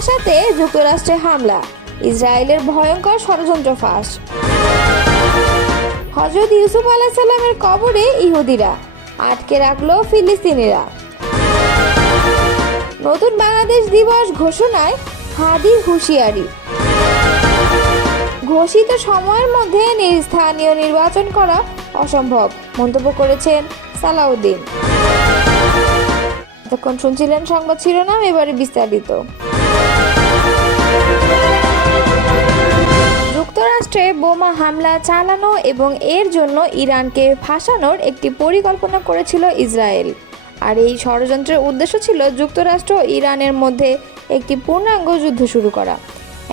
গাসাতে যুক্তরাষ্ট্রে হামলা, ইসরায়েলের ভয়ঙ্কর ষড়যন্ত্র ফাঁস। হজরত ইউসুফ আলাহ আলাহিসাল্লামের কবরে ইহুদিরা আটকে রাখল ফিলিস্তিনিরা। নতুন বাংলাদেশ দিবস ঘোষণায় হাদির হুঁশিয়ারি। ঘোষিত সময়ের মধ্যে স্থানীয় নির্বাচন করা অসম্ভব, মন্তব্য করেছেন সালাউদ্দিন। এতক্ষণ শুনছিলেন সংবাদ শিরোনাম, এবারে বিস্তারিত। যুক্তরাষ্ট্রে বোমা হামলা চালানো এবং এর জন্য ইরানকে ফাঁসানোর একটি পরিকল্পনা করেছিল ইসরায়েল। আর এই ষড়যন্ত্রের উদ্দেশ্য ছিল যুক্তরাষ্ট্র ইরানের মধ্যে একটি পূর্ণাঙ্গ যুদ্ধ শুরু করা।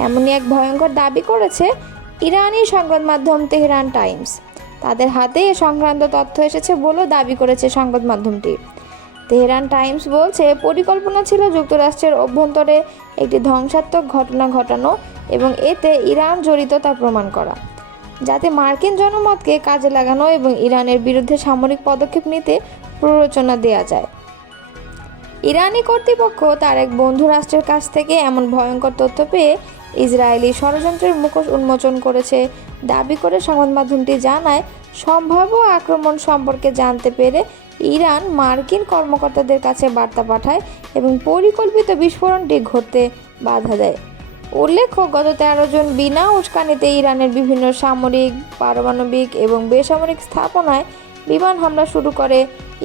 এমনই এক ভয়ঙ্কর দাবি করেছে ইরানি সংবাদ মাধ্যম তেহরান টাইমস। তাদের হাতে এ সংক্রান্ত তথ্য এসেছে বলেও দাবি করেছে সংবাদ মাধ্যমটি। তেহরান টাইমস বলছে, পরিকল্পনা ছিল যুক্তরাষ্ট্রের অভ্যন্তরে একটি ধ্বংসাত্মক ঘটনা ঘটানো এবং এতে ইরান জড়িত তা প্রমাণ করা। যাতে মার্কিন জনমতকে কাজে লাগানো এবং ইরানের বিরুদ্ধে সামরিক পদক্ষেপ নিতে প্ররোচনা দেওয়া যায়। ইরানি কর্তৃপক্ষ তার এক বন্ধু রাষ্ট্রের কাছ থেকে এমন ভয়ঙ্কর তথ্য পেয়ে ইসরায়েলি ষড়যন্ত্রের মুখোশ উন্মোচন করেছে। দাবি করে সংবাদ মাধ্যমটি জানায়, সম্ভাব্য আক্রমণ সম্পর্কে জানতে পেরে ইরান মার্কিন কর্মকর্তাদের কাছে বার্তা পাঠায় এবং পরিকল্পিত বিস্ফোরণটি ঘটতে বাধা দেয়। উল্লেখ্য, গত তেরো জন বিনা উস্কানিতে ইরানের বিভিন্ন সামরিক, পারমাণবিক এবং বেসামরিক স্থাপনায় বিমান হামলা শুরু করে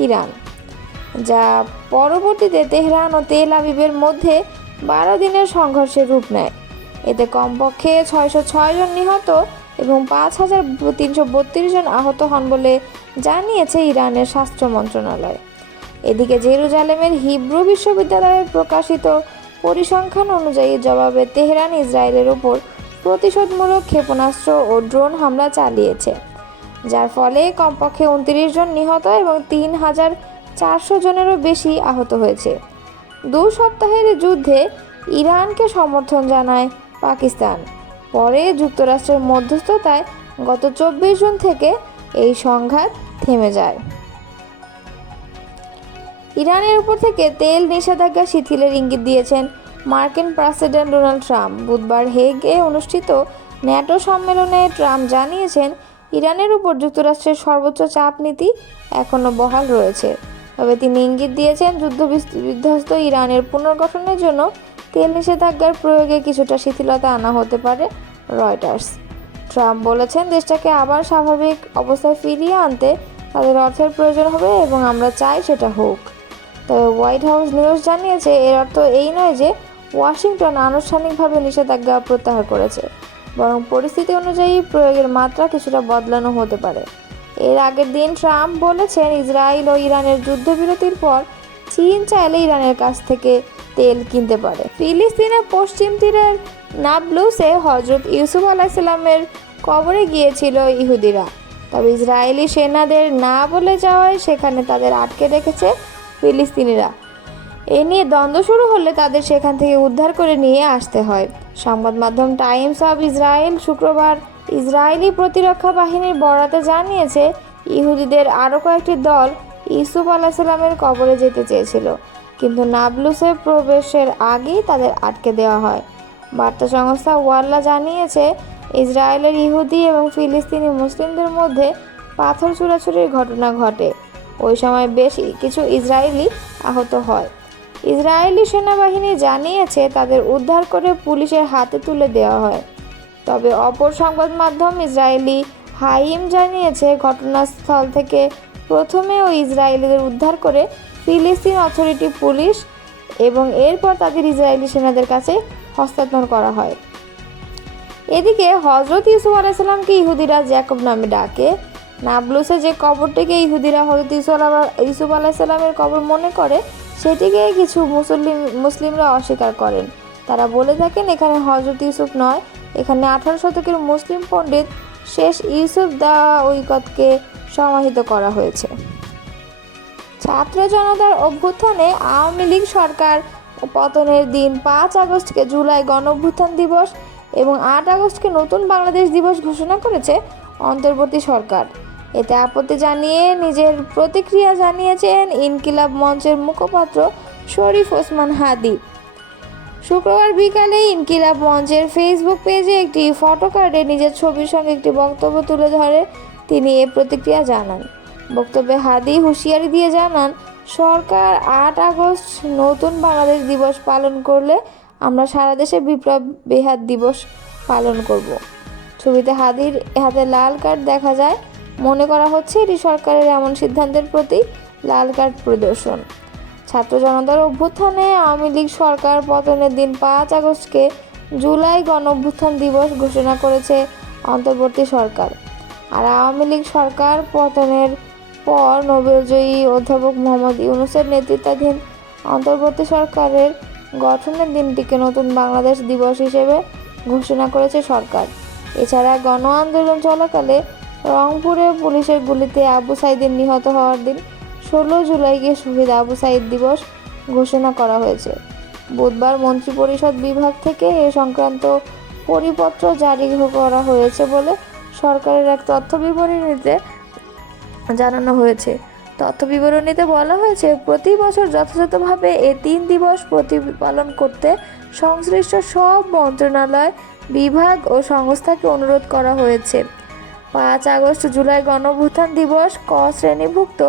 ইরান, যা পরবর্তীতে তেহরান ও তেল আবিবের মধ্যে বারো দিনের সংঘর্ষের রূপ নেয়। এতে কমপক্ষে ছয়শো ছয় জন নিহত এবং পাঁচ হাজার তিনশো বত্রিশ জন আহত হন বলে জানিয়েছে ইরানের স্বাস্থ্য মন্ত্রণালয়। এদিকে জেরুজালেমের হিব্রু বিশ্ববিদ্যালয়ের প্রকাশিত পরিসংখ্যান অনুযায়ী জবাবে তেহরান ইসরায়েলের ওপর প্রতিশোধমূলক ক্ষেপণাস্ত্র ও ড্রোন হামলা চালিয়েছে, যার ফলে কমপক্ষে উনত্রিশ জন নিহত এবং তিন হাজার চারশো জনেরও বেশি আহত হয়েছে। দু সপ্তাহের যুদ্ধে ইরানকে সমর্থন জানায় পাকিস্তান। পরে যুক্তরাষ্ট্রের মধ্যস্থতায় গত চব্বিশ জুন থেকে এই সংঘাত থেমে যায়। ইরানের উপর থেকে তেল নিষেধাজ্ঞা শিথিলের ইঙ্গিত দিয়েছেন মার্কিন প্রেসিডেন্ট ডোনাল্ড ট্রাম্প। বুধবার হেগে অনুষ্ঠিত ন্যাটো সম্মেলনে ট্রাম্প জানিয়েছেন, ইরানের উপর যুক্তরাষ্ট্রের সর্বোচ্চ চাপ নীতি এখনও বহাল রয়েছে। তবে তিনি ইঙ্গিত দিয়েছেন, যুদ্ধ বিধ্বস্ত ইরানের পুনর্গঠনের জন্য তেল নিষেধাজ্ঞার প্রয়োগে কিছুটা শিথিলতা আনা হতে পারে রয়টার্স। ট্রাম্প বলেছেন দেশটাকে আবার স্বাভাবিক অবস্থায় ফিরিয়ে আনতে তাদের অর্থের প্রয়োজন হবে এবং আমরা চাই সেটা হোক। তবে হোয়াইট হাউস নিউজ জানিয়েছে, এর অর্থ এই নয় যে ওয়াশিংটন আনুষ্ঠানিকভাবে নিষেধাজ্ঞা প্রত্যাহার করেছে, বরং পরিস্থিতি অনুযায়ী প্রয়োগের মাত্রা কিছুটা বদলানো হতে পারে। এর আগের দিন ট্রাম্প বলেছেন, ইসরায়েল ও ইরানের যুদ্ধবিরতির পর চীন চাইলে ইরানের কাছ থেকে তেল কিনতে পারে। ফিলিস্তিনের পশ্চিম তীরের নাবলুসে হজরত ইউসুফ আলাহিসাল্লামের কবরে গিয়েছিল ইহুদিরা। তবে ইসরায়েলি সেনাদের না বলে যাওয়ায় সেখানে তাদের আটকে রেখেছে ফিলিস্তিনিরা। এ নিয়ে দ্বন্দ্ব শুরু হলে তাদের সেখান থেকে উদ্ধার করে নিয়ে আসতে হয়। সংবাদ মাধ্যম টাইমস অব ইসরায়েল শুক্রবার ইসরায়েলি প্রতিরক্ষা বাহিনীর বরাতে জানিয়েছে, ইহুদিদের আরও কয়েকটি দল ইউসুফ আলাহিসাল্লামের কবরে যেতে চেয়েছিল। কিন্তু নাবলুসে প্রবেশের আগেই তাদের আটকে দেওয়া হয়। বার্তা সংস্থা ওয়াল্লা জানিয়েছে, ইসরায়েলের ইহুদি এবং ফিলিস্তিনি মুসলিমদের মধ্যে পাথর ছুড়াছুড়ির ঘটনা ঘটে। ওই সময় বেশ কিছু ইসরায়েলি আহত হয়। ইসরায়েলি সেনাবাহিনী জানিয়েছে, তাদের উদ্ধার করে পুলিশের হাতে তুলে দেওয়া হয়। তবে অপর সংবাদ মাধ্যম ইসরায়েলি হাইম জানিয়েছে, ঘটনাস্থল থেকে প্রথমে ওই ইসরায়েলিদের উদ্ধার করে ফিলিস্তিন অথরিটি পুলিশ এবং এরপর তাদের ইসরায়েলি সেনাদের কাছে হস্তান্তর করা হয়। এদিকে হজরত ইউসুফ আলাইসাল্লামকে ইহুদিরা জ্যাকব নামে ডাকে। নাবলুসে যে কবরটিকে ইহুদিরা হজরত ইউসুফ ইউসুফ আলাইসাল্লামের কবর মনে করে, সেটিকে কিছু মুসলিম মুসলিমরা অস্বীকার করেন। তারা বলে থাকেন, এখানে হজরত ইউসুফ নয়, এখানে আঠারো শতকের মুসলিম পণ্ডিত শেষ ইউসুফ দা ঐকতকে সমাহিত করা হয়েছে। ছাত্র জনতার অভ্যুত্থানে আওয়ামী লীগ সরকার পতনের দিন পাঁচ আগস্টকে জুলাই গণ অভ্যুত্থান দিবস এবং আট আগস্টকে নতুন বাংলাদেশ দিবস ঘোষণা করেছে অন্তর্বর্তী সরকার। এতে আপত্তি জানিয়ে নিজের প্রতিক্রিয়া জানিয়েছেন ইনকিলাব মঞ্চের মুখপাত্র শরীফ ওসমান হাদি। শুক্রবার বিকালে ইনকিলাব মঞ্চের ফেসবুক পেজে একটি ফটো কার্ডে নিজের ছবির সঙ্গে একটি বক্তব্য তুলে ধরে। তিনি এ প্রতিক্রিয়া জানান। বক্তব্যে হাদি হুঁশিয়ারি দিয়ে জানান, সরকার আট আগস্ট নতুন বাংলাদেশ দিবস পালন করলে আমরা সারা দেশে বিপ্লব বেহাত দিবস পালন করব। ছবিতে হাদির হাতে লাল কার্ড দেখা যায়। মনে করা হচ্ছে এটি সরকারের এমন সিদ্ধান্তের প্রতি লাল কার্ড প্রদর্শন। ছাত্র জনতার অভ্যুত্থানে আওয়ামী লীগ সরকার পতনের দিন পাঁচ আগস্টকে জুলাই গণ অভ্যুত্থান দিবস ঘোষণা করেছে অন্তর্বর্তী সরকার। আর আওয়ামী লীগ সরকার পতনের পর নোবেলজয়ী অধ্যাপক মোহাম্মদ ইউনুসের নেতৃত্বাধীন অন্তর্বর্তী সরকারের গঠনের দিনটিকে নতুন বাংলাদেশ দিবস হিসেবে ঘোষণা করেছে সরকার। এছাড়া গণ আন্দোলন চলাকালে রংপুরে পুলিশের গুলিতে আবু সাইদের নিহত হওয়ার দিন ষোলো জুলাইকে শহীদ আবু সাইদ দিবস ঘোষণা করা হয়েছে। বুধবার মন্ত্রিপরিষদ বিভাগ থেকে এ সংক্রান্ত পরিপত্র জারি করা হয়েছে বলে সরকারের এক তথ্য বিবরণীতে জানানো হয়েছে। তথ্য বিবরণীতে বলা হয়েছে, প্রতি বছর যথাযথভাবে এ তিন দিবস প্রতিপালন করতে সংশ্লিষ্ট সব মন্ত্রণালয়, বিভাগ ও সংস্থাকে অনুরোধ করা হয়েছে। পাঁচ আগস্ট, জুলাই গণভূতান দিবস ক শ্রেণীভুক্ত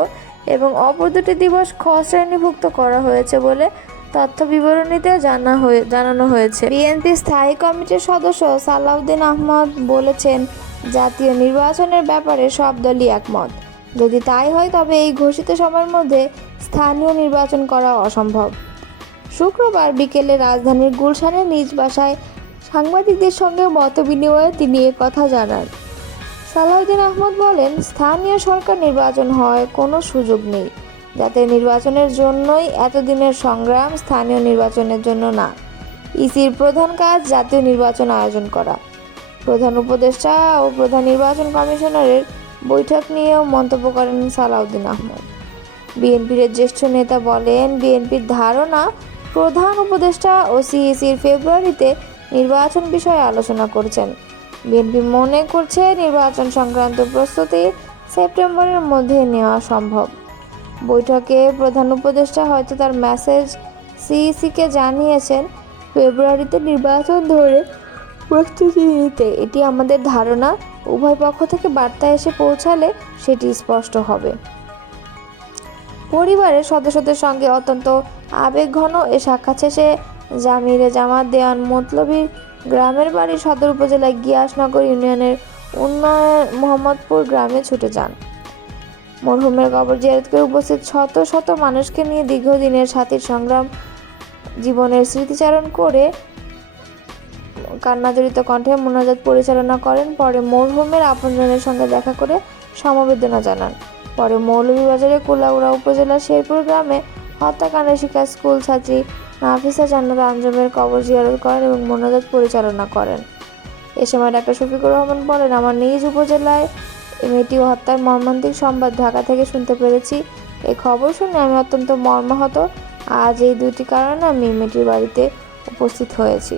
এবং অপর দুটি দিবস খ শ্রেণীভুক্ত করা হয়েছে বলে তথ্য বিবরণীতে জানা হয়ে, জানানো হয়েছে। বিএনপি স্থায়ী কমিটির সদস্য সালাউদ্দিন আহমদ বলেছেন, জাতীয় নির্বাচনের ব্যাপারে সব দলই একমত। যদি তাই হয়, তবে এই ঘোষিত সময়ের মধ্যে স্থানীয় নির্বাচন করা অসম্ভব। শুক্রবার বিকেলে রাজধানীর গুলশানে নিজ বাসায় সাংবাদিকদের সঙ্গে মতবিনিময়ে তিনি এ কথা জানান। সালাউদ্দিন আহমদ বলেন, স্থানীয় সরকার নির্বাচন হয় কোনো সুযোগ নেই। যাতে নির্বাচনের জন্যই এতদিনের সংগ্রাম স্থানীয় নির্বাচনের জন্য না। ইসির প্রধান কাজ জাতীয় নির্বাচন আয়োজন করা। প্রধান উপদেষ্টা ও প্রধান নির্বাচন কমিশনারের বৈঠক নিয়েও মন্তব্য করেন সালাউদ্দিন আহমদ। বিএনপির জ্যেষ্ঠ নেতা বলেন, বিএনপির ধারণা, প্রধান উপদেষ্টা ও সিইসির ফেব্রুয়ারিতে নির্বাচন বিষয়ে আলোচনা করছেন। বিএনপি মনে করছে নির্বাচন সংক্রান্ত প্রস্তুতি সেপ্টেম্বরের মধ্যে নেওয়া সম্ভব। বৈঠকে প্রধান উপদেষ্টা হয়তো তার মেসেজ সিইসিকে জানিয়েছেন, ফেব্রুয়ারিতে নির্বাচন ধরে প্রস্তুতি নিতে। এটি আমাদের ধারণা উভয় পক্ষ থেকে বার্তা এসে পৌঁছালে সেটি স্পষ্ট হবে। পরিবারের সদস্যদের সঙ্গে অত্যন্ত আবেগঘন এ সাক্ষাৎ শেষে জামিরে জামাত দেওয়ান মতলবীর গ্রামের বাড়ি সদর উপজেলায় গিয়াসনগর ইউনিয়নের উন্নয়ন মোহাম্মদপুর গ্রামে ছুটে যান। মরহুমের কবর জিয়ারত করে উপস্থিত শত শত মানুষকে নিয়ে দীর্ঘদিনের সাথীর সংগ্রাম, জীবনের স্মৃতিচারণ করে কান্নাজড়িত কণ্ঠে মোনাজাত পরিচালনা করেন। পরে মরহুমের আপনজনের সঙ্গে দেখা করে সমবেদনা জানান। পরে মৌলভীবাজারের কুলাউড়া উপজেলার শেরপুর গ্রামে হত্যাকাণ্ডের শিকার স্কুল ছাত্রী নাফিসা জান্নাত আঞ্জমের কবর জিয়ারত করেন এবং মোনাজাত পরিচালনা করেন। এ সময় ডাক্তার শফিকুর রহমান বলেন, আমার নিজ উপজেলায় মেয়েটি হত্যার মর্মান্তিক সংবাদ ঢাকা থেকে শুনতে পেরেছি। এই খবর শুনে আমি অত্যন্ত মর্মাহত। আজ এই দুটি কারণে আমি মেয়েটির বাড়িতে উপস্থিত হয়েছি।